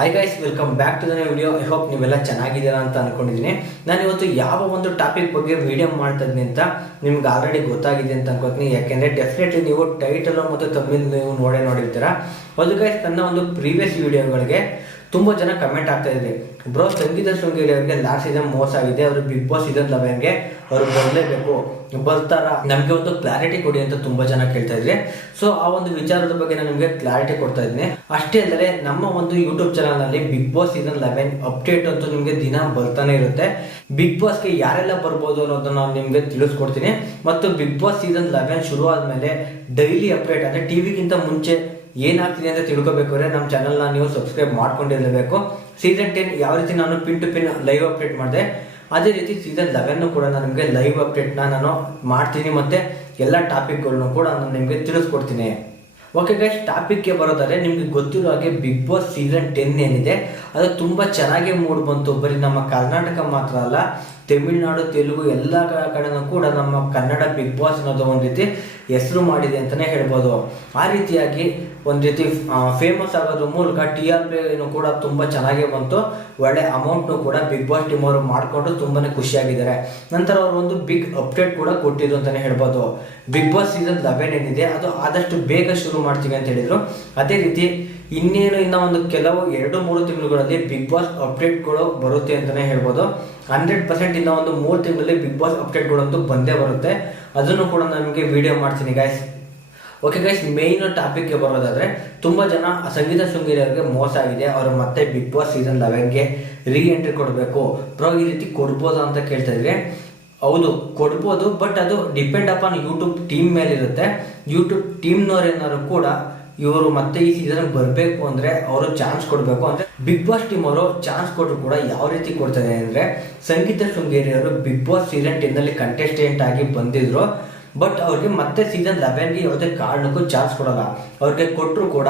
Hi guys welcome back to the video I hope ನೀವೆಲ್ಲ ಚೆನ್ನಾಗಿದ್ದೀರಾ ಅಂತ ಅನ್ಕೊಂಡಿದ್ದೀನಿ. ನಾನು ಇವತ್ತು ಯಾವ ಒಂದು ಟಾಪಿಕ್ ಬಗ್ಗೆ ವಿಡಿಯೋ ಮಾಡ್ತಾ ಅಂತ ನಿಮ್ಗೆ ಆಲ್ರೆಡಿ ಗೊತ್ತಾಗಿದೆ ಅಂತ ಅನ್ಕೋತೀನಿ. ಯಾಕೆಂದರೆ ಡೆಫಿನೆಟ್ಲಿ ನೀವು ಟೈಟಲ್ ಮತ್ತು ತಮಿಳ್ ನೀವು ನೋಡೇ ನೋಡಿರ್ತೀರಾ. ಅದು ಗೈಸ್ ನನ್ನ ಒಂದು ಪ್ರೀವಿಯಸ್ ವಿಡಿಯೋಗಳಿಗೆ ತುಂಬ ಜನ ಕಮೆಂಟ್ ಆಗ್ತಾ ಬ್ರೋ ಸಂಗೀತ ಶೃಂಗೇರಿ ಅವರಿಗೆ ಲಾಸ್ಟ್ ಸೀಸನ್ ಮೋಸ ಆಗಿದೆ. ಅವರು ಬಿಗ್ ಬಾಸ್ ಸೀಸನ್ ಲೆವೆನ್ಗೆ ಅವರು ಬರಲೇಬೇಕು. ಬರ್ತಾರ? ನಮಗೆ ಒಂದು ಕ್ಲಾರಿಟಿ ಕೊಡಿ ಅಂತ ತುಂಬಾ ಜನ ಕೇಳ್ತಾ ಇದ್ರೆ. ಸೊ ಆ ಒಂದು ವಿಚಾರದ ಬಗ್ಗೆ ನಾನು ನಿಮಗೆ ಕ್ಲಾರಿಟಿ ಕೊಡ್ತಾ ಇದ್ದೀನಿ. ಅಷ್ಟೇ ಅಲ್ಲದೆ, ನಮ್ಮ ಒಂದು ಯೂಟ್ಯೂಬ್ ಚಾನಲ್ನಲ್ಲಿ Bigg Boss season eleven update ಅಂತೂ ನಿಮಗೆ ದಿನ ಬರ್ತಾನೆ ಇರುತ್ತೆ. ಬಿಗ್ ಬಾಸ್ಗೆ ಯಾರೆಲ್ಲ ಬರ್ಬೋದು ಅನ್ನೋದನ್ನ ನಾನು ನಿಮಗೆ ತಿಳಿಸ್ಕೊಡ್ತೀನಿ. ಮತ್ತು ಬಿಗ್ ಬಾಸ್ ಸೀಸನ್ ಲೆವೆನ್ ಶುರು ಆದ್ಮೇಲೆ ಡೈಲಿ ಅಪ್ಡೇಟ್ ಅಂದ್ರೆ ಟಿವಿಗಿಂತ ಮುಂಚೆ ಏನಾಗ್ತಿದೆ ಅಂತ ತಿಳ್ಕೊಬೇಕಾದ್ರೆ ನಮ್ಮ ಚಾನಲ್ನ ನೀವು ಸಬ್ಸ್ಕ್ರೈಬ್ ಮಾಡ್ಕೊಂಡಿರಲೇಬೇಕು. ಸೀಸನ್ ಟೆನ್ ಯಾವ ರೀತಿ ನಾನು pin to pin live update ಮಾಡಿದೆ ಅದೇ ರೀತಿ ಸೀಸನ್ ಲೆವೆನ್ನು ಕೂಡ ನಾನು ನಿಮಗೆ ಲೈವ್ ಅಪ್ಡೇಟ್ನ ನಾನು ಮಾಡ್ತೀನಿ ಮತ್ತು ಎಲ್ಲ ಟಾಪಿಕ್ಗಳನ್ನು ಕೂಡ ನಾನು ನಿಮಗೆ ತಿಳಿಸ್ಕೊಡ್ತೀನಿ. ಓಕೆ ಗೈಸ್ ಟಾಪಿಕ್ಗೆ ಬರೋದಾದ್ರೆ ನಿಮಗೆ ಗೊತ್ತಿರೋ ಹಾಗೆ ಬಿಗ್ ಬಾಸ್ ಸೀಸನ್ ಟೆನ್ ಏನಿದೆ. ಅದು ತುಂಬ ಚೆನ್ನಾಗಿ ಮೂಡ್ ಬಂತು. ಬರೀ ನಮ್ಮ ಕರ್ನಾಟಕ ಮಾತ್ರ ಅಲ್ಲ ತಮಿಳುನಾಡು, ತೆಲುಗು ಎಲ್ಲ ಕಡೆನೂ ಕೂಡ ನಮ್ಮ ಕನ್ನಡ ಬಿಗ್ ಬಾಸ್ ಅನ್ನೋದು ಒಂದು ರೀತಿ ಹೆಸರು ಮಾಡಿದೆ ಅಂತಲೇ ಹೇಳ್ಬೋದು. ಆ ರೀತಿಯಾಗಿ ಒಂದು ರೀತಿ ಫೇಮಸ್ ಆಗೋದ್ರ ಮೂಲಕ ಟಿ ಆರ್ ಪಿ ಕೂಡ ತುಂಬ ಚೆನ್ನಾಗೇ ಬಂತು. ಒಳ್ಳೆ ಅಮೌಂಟ್ನು ಕೂಡ ಬಿಗ್ ಬಾಸ್ ಟೀಮ್ ಅವರು ಮಾಡಿಕೊಂಡು ತುಂಬಾ ಖುಷಿಯಾಗಿದ್ದಾರೆ. ನಂತರ ಅವರು ಒಂದು ಬಿಗ್ ಅಪ್ಡೇಟ್ ಕೂಡ ಕೊಟ್ಟಿದ್ರು ಅಂತಲೇ ಹೇಳ್ಬೋದು. ಬಿಗ್ ಬಾಸ್ ಸೀಸನ್ ಲೆವೆನ್ ಏನಿದೆ, ಅದು ಆದಷ್ಟು ಬೇಗ ಶುರು ಮಾಡ್ತೀವಿ ಅಂತ ಹೇಳಿದ್ರು. ಅದೇ ರೀತಿ ಇನ್ನೇನು ಇನ್ನ ಒಂದು ಕೆಲವು ಎರಡು ಮೂರು ತಿಂಗಳುಗಳಲ್ಲಿ ಬಿಗ್ ಬಾಸ್ ಅಪ್ಡೇಟ್ಗಳು ಬರುತ್ತೆ ಅಂತಲೇ ಹೇಳ್ಬೋದು. ಹಂಡ್ರೆಡ್ ಪರ್ಸೆಂಟ್ ಇನ್ನ ಒಂದು ಮೂರು ತಿಂಗಳಲ್ಲಿ ಬಿಗ್ ಬಾಸ್ ಅಪ್ಡೇಟ್ಗಳಂತೂ ಬಂದೇ ಬರುತ್ತೆ. ಅದನ್ನು ಕೂಡ ನಮಗೆ ವಿಡಿಯೋ ಮಾಡ್ತೀನಿ ಗೈಸ್ ಓಕೆ ಗೈಸ್ ಮೇಯ್ನ್ ಟಾಪಿಕ್ಗೆ ಬರೋದಾದ್ರೆ ತುಂಬಾ ಜನ ಸಂಗೀತ ಶೃಂಗೇರಿ ಅವರಿಗೆ ಮೋಸ ಆಗಿದೆ. ಅವರು ಮತ್ತೆ ಬಿಗ್ ಬಾಸ್ ಸೀಸನ್ ಲೆವೆನ್ಗೆ ರೀ ಎಂಟ್ರಿ ಕೊಡಬೇಕು. ಪ್ರೋ ಈ ರೀತಿ ಕೊಡ್ಬೋದಾ ಅಂತ ಕೇಳ್ತಾ ಇದ್ರೆ ಹೌದು, ಕೊಡ್ಬೋದು ಬಟ್ ಅದು ಡಿಪೆಂಡ್ ಅಪಾನ್ ಯೂಟ್ಯೂಬ್ ಟೀಮ್ ಮೇಲಿರುತ್ತೆ. ಯೂಟ್ಯೂಬ್ ಟೀಮ್ನವರೇನಾದ್ರು ಕೂಡ ಇವರು ಮತ್ತೆ ಈ ಸೀಸನ್ ಬರಬೇಕು ಅಂದ್ರೆ ಅವರು ಚಾನ್ಸ್ ಕೊಡಬೇಕು ಅಂದ್ರೆ ಬಿಗ್ ಬಾಸ್ ಟೀಮ್ ಅವರು ಚಾನ್ಸ್ ಕೊಟ್ಟರು ಕೂಡ ಯಾವ ರೀತಿ ಕೊಡ್ತಾರೆ ಅಂದ್ರೆ ಸಂಗೀತ ಶೃಂಗೇರಿ ಅವರು ಬಿಗ್ ಬಾಸ್ ಸೀಸನ್ ಟೆನ್ ಅಲ್ಲಿ ಕಂಟೆಸ್ಟೆಂಟ್ ಆಗಿ ಬಂದಿದ್ರು. ಬಟ್ ಅವ್ರಿಗೆ ಮತ್ತೆ ಸೀಸನ್ ಲೆವೆನ್ಗೆ ಯಾವುದೇ ಕಾರಣಕ್ಕೂ ಚಾನ್ಸ್ ಕೊಡೋಲ್ಲ. ಅವ್ರಿಗೆ ಕೊಟ್ಟರು ಕೂಡ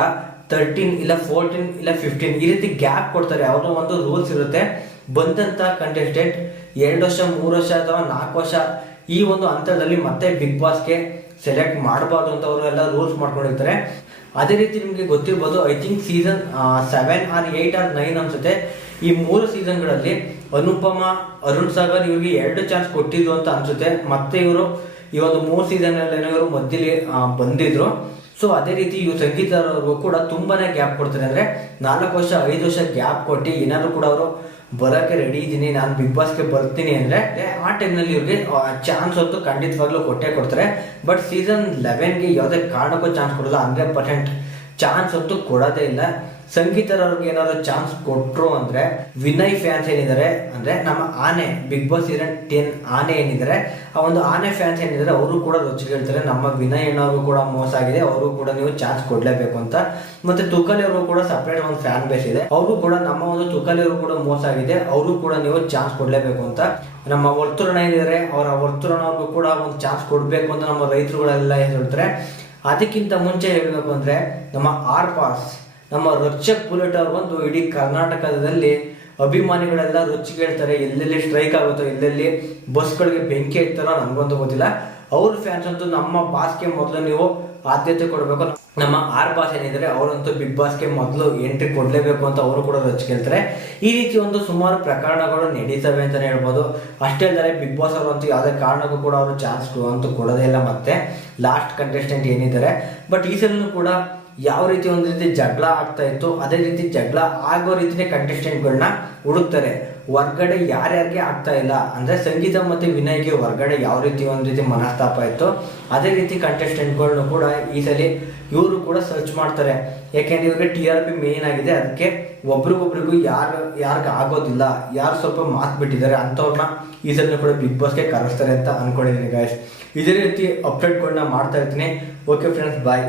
ತರ್ಟೀನ್ ಇಲ್ಲ ಫೋರ್ಟೀನ್ ಇಲ್ಲ ಫಿಫ್ಟೀನ್ ಈ ರೀತಿ ಗ್ಯಾಪ್ ಕೊಡ್ತಾರೆ. ಯಾವುದೋ ಒಂದು ರೂಲ್ಸ್ ಇರುತ್ತೆ. ಬಂದಂತ ಕಂಟೆಸ್ಟೆಂಟ್ ಎರಡು ವರ್ಷ, ಮೂರು ವರ್ಷ ಅಥವಾ ನಾಲ್ಕು ವರ್ಷ ಈ ಒಂದು ಹಂತದಲ್ಲಿ ಮತ್ತೆ ಬಿಗ್ ಬಾಸ್ಗೆ ಸೆಲೆಕ್ಟ್ ಮಾಡಬಾರ್ದು ಅಂತ ಅವರು ಎಲ್ಲ ರೂಲ್ಸ್ ಮಾಡ್ಕೊಂಡಿರ್ತಾರೆ. ಅದೇ ರೀತಿ ನಿಮಗೆ ಗೊತ್ತಿರ್ಬೋದು I think season seven or eight or nine ಅನ್ಸುತ್ತೆ. ಈ ಮೂರು ಸೀಸನ್ಗಳಲ್ಲಿ ಅನುಪಮ, ಅರುಣ್ ಸಾಗರ್ ಇವ್ರಿಗೆ ಎರಡು ಚಾನ್ಸ್ ಕೊಟ್ಟಿದ್ರು ಅಂತ ಅನ್ಸುತ್ತೆ. ಮತ್ತೆ ಇವರು ಈ ಒಂದು ಮೂರು ಸೀಸನ್ ಇವರು ಮಧ್ಯದಲ್ಲಿ ಬಂದಿದ್ರು. ಸೊ ಅದೇ ರೀತಿ ಇವ್ರು ಸಂಗೀತ ಕೂಡ ತುಂಬಾನೇ ಗ್ಯಾಪ್ ಕೊಡ್ತಾರೆ. ಅಂದ್ರೆ ನಾಲ್ಕು ವರ್ಷ, ಐದು ವರ್ಷ ಗ್ಯಾಪ್ ಕೊಟ್ಟು ಏನಾದ್ರು ಕೂಡ ಅವರು ಬರೋಕ್ಕೆ ರೆಡಿ ಇದ್ದೀನಿ. ನಾನು ಬಿಗ್ ಬಾಸ್ಗೆ ಬರ್ತೀನಿ ಅಂದರೆ ಆ ಟೈಮ್ನಲ್ಲಿ ಇವ್ರಿಗೆ ಚಾನ್ಸ್ ಹೊತ್ತು ಖಂಡಿತವಾಗ್ಲೂ ಕೊಟ್ಟೆ ಕೊಡ್ತಾರೆ. ಬಟ್ ಸೀಸನ್ ಲೆವೆನ್ಗೆ ಯಾವುದೇ ಕಾರಣಕ್ಕೂ ಚಾನ್ಸ್ ಕೊಡೋಲ್ಲ ಹಂಡ್ರೆಡ್ ಪರ್ಸೆಂಟ್ ಚಾನ್ಸ್ ಹೊತ್ತು ಕೊಡೋದೇ ಇಲ್ಲ. ಸಂಗೀತರವ್ರಿಗೆ ಏನಾದ್ರು ಚಾನ್ಸ್ ಕೊಟ್ರು ಅಂದ್ರೆ ವಿನಯ್ ಫ್ಯಾನ್ಸ್ ಏನಿದ್ದಾರೆ ಅಂದ್ರೆ ನಮ್ಮ ಆನೆ ಬಿಗ್ ಬಾಸ್ ಸೀಸನ್ ಟೆನ್ ಆನೆ ಏನಿದ್ದಾರೆ ಆ ಒಂದು ಆನೆ ಫ್ಯಾನ್ಸ್ ಏನಿದ್ದಾರೆ ಅವರು ಕೂಡ ರೊಚ್ಚಿ ಹೇಳ್ತಾರೆ ನಮ್ಮ ವಿನಯ್ ಅಣ್ಣವ್ರಿಗೂ ಕೂಡ ಮೋಸ ಆಗಿದೆ. ಅವರು ಕೂಡ ನೀವು ಚಾನ್ಸ್ ಕೊಡ್ಲೇಬೇಕು ಅಂತ. ಮತ್ತೆ ತುಕಲಿ ಅವರು ಕೂಡ ಸಪ್ರೇಟ್ ಒಂದು ಫ್ಯಾನ್ ಬೇಸ್ ಇದೆ. ಅವರು ಕೂಡ ನಮ್ಮ ಒಂದು ತುಕಲಿ ಅವರು ಕೂಡ ಮೋಸ ಆಗಿದೆ. ಅವರು ಕೂಡ ನೀವು ಚಾನ್ಸ್ ಕೊಡ್ಲೇಬೇಕು ಅಂತ. ನಮ್ಮ ವರ್ತುರಣ ಏನಿದ್ದಾರೆ ಅವರ ವರ್ತುರಣವ್ರಿಗೂ ಕೂಡ ಒಂದು ಚಾನ್ಸ್ ಕೊಡ್ಬೇಕು ಅಂತ ನಮ್ಮ ರೈತರುಗಳೆಲ್ಲ ಹೇಳ್ತಾರೆ. ಅದಕ್ಕಿಂತ ಮುಂಚೆ ಹೇಳಬೇಕು ಅಂದ್ರೆ ನಮ್ಮ ಆರ್ ಪಾಸ್ ನಮ್ಮ ರಕ್ಷಕ್ ಬುಲೆಟ್ ಅವ್ರು ಬಂದು ಇಡೀ ಕರ್ನಾಟಕದಲ್ಲಿ ಅಭಿಮಾನಿಗಳೆಲ್ಲ ರುಚಿ ಕೇಳ್ತಾರೆ, ಎಲ್ಲೆಲ್ಲಿ ಸ್ಟ್ರೈಕ್ ಆಗುತ್ತೋ, ಎಲ್ಲೆಲ್ಲಿ ಬಸ್ಗಳಿಗೆ ಬೆಂಕಿ ಇಡ್ತಾರೋ ನಮಗಂತೂ ಗೊತ್ತಿಲ್ಲ. ಅವ್ರ ಫ್ಯಾನ್ಸ್ ಅಂತೂ ನಮ್ಮ ಬಾಸ್ಗೆ ಮೊದಲು ನೀವು ಆದ್ಯತೆ ಕೊಡಬೇಕು. ನಮ್ಮ ಆರ್ ಬಾಸ್ ಏನಿದ್ರೆ, ಅವರಂತೂ ಬಿಗ್ ಬಾಸ್ಗೆ ಮೊದಲು ಎಂಟ್ರಿ ಕೊಡಲೇಬೇಕು ಅಂತ ಅವರು ಕೂಡ ರಚ್ ಕೇಳ್ತಾರೆ. ಈ ರೀತಿ ಒಂದು ಸುಮಾರು ಪ್ರಕರಣಗಳು ನಡೀತವೆ ಅಂತಲೇ ಹೇಳ್ಬೋದು. ಅಷ್ಟೇ ಅಲ್ಲದೆ ಬಿಗ್ ಬಾಸ್ ಅವರು ಅಂತೂ ಯಾವುದೇ ಕಾರಣಕ್ಕೂ ಕೂಡ ಅವರು ಚಾನ್ಸ್ ಅಂತೂ ಕೊಡೋದೇ ಇಲ್ಲ ಮತ್ತೆ. ಲಾಸ್ಟ್ ಕಂಟೆಸ್ಟೆಂಟ್ ಏನಿದ್ದಾರೆ ಬಟ್ ಈ ಸಲನೂ ಕೂಡ ಯಾವ ರೀತಿ ಒಂದು ರೀತಿ ಜಗಳ ಆಗ್ತಾ ಇತ್ತು, ಅದೇ ರೀತಿ ಜಗಳ ಆಗೋ ರೀತಿನೇ ಕಂಟೆಸ್ಟೆಂಟ್ಗಳನ್ನ ಹುಡುಕ್ತಾರೆ. ಹೊರ್ಗಡೆ ಯಾರ್ಯಾರಿಗೆ ಆಗ್ತಾ ಇಲ್ಲ, ಅಂದರೆ ಸಂಗೀತ ಮತ್ತು ವಿನಯ್ಗೆ ಹೊರ್ಗಡೆ ಯಾವ ರೀತಿ ಒಂದು ರೀತಿ ಮನಸ್ತಾಪ ಇತ್ತು, ಅದೇ ರೀತಿ ಕಂಟೆಸ್ಟೆಂಟ್ಗಳನ್ನ ಕೂಡ ಈ ಸಲ ಇವರು ಕೂಡ ಸರ್ಚ್ ಮಾಡ್ತಾರೆ. ಯಾಕೆಂದರೆ ಇವಾಗ ಟಿ ಆರ್ ಪಿ ಮೇನ್ ಆಗಿದೆ, ಅದಕ್ಕೆ ಒಬ್ರಿಗೊಬ್ರಿಗೂ ಯಾರು, ಯಾರಿಗೆ ಆಗೋದಿಲ್ಲ, ಯಾರು ಸ್ವಲ್ಪ ಮಾತು ಬಿಟ್ಟಿದ್ದಾರೆ ಅಂಥವ್ರನ್ನ ಈ ಸಲ ಕೂಡ ಬಿಗ್ ಬಾಸ್ಗೆ ಕರೆಸ್ತಾರೆ ಅಂತ ಅಂದ್ಕೊಂಡಿದ್ದೀನಿ ಗಾಯ್ಸ್ ಇದೇ ರೀತಿ ಅಪ್ಡೇಟ್ಗಳನ್ನ ಮಾಡ್ತಾ ಇರ್ತೀನಿ. Okay friends bye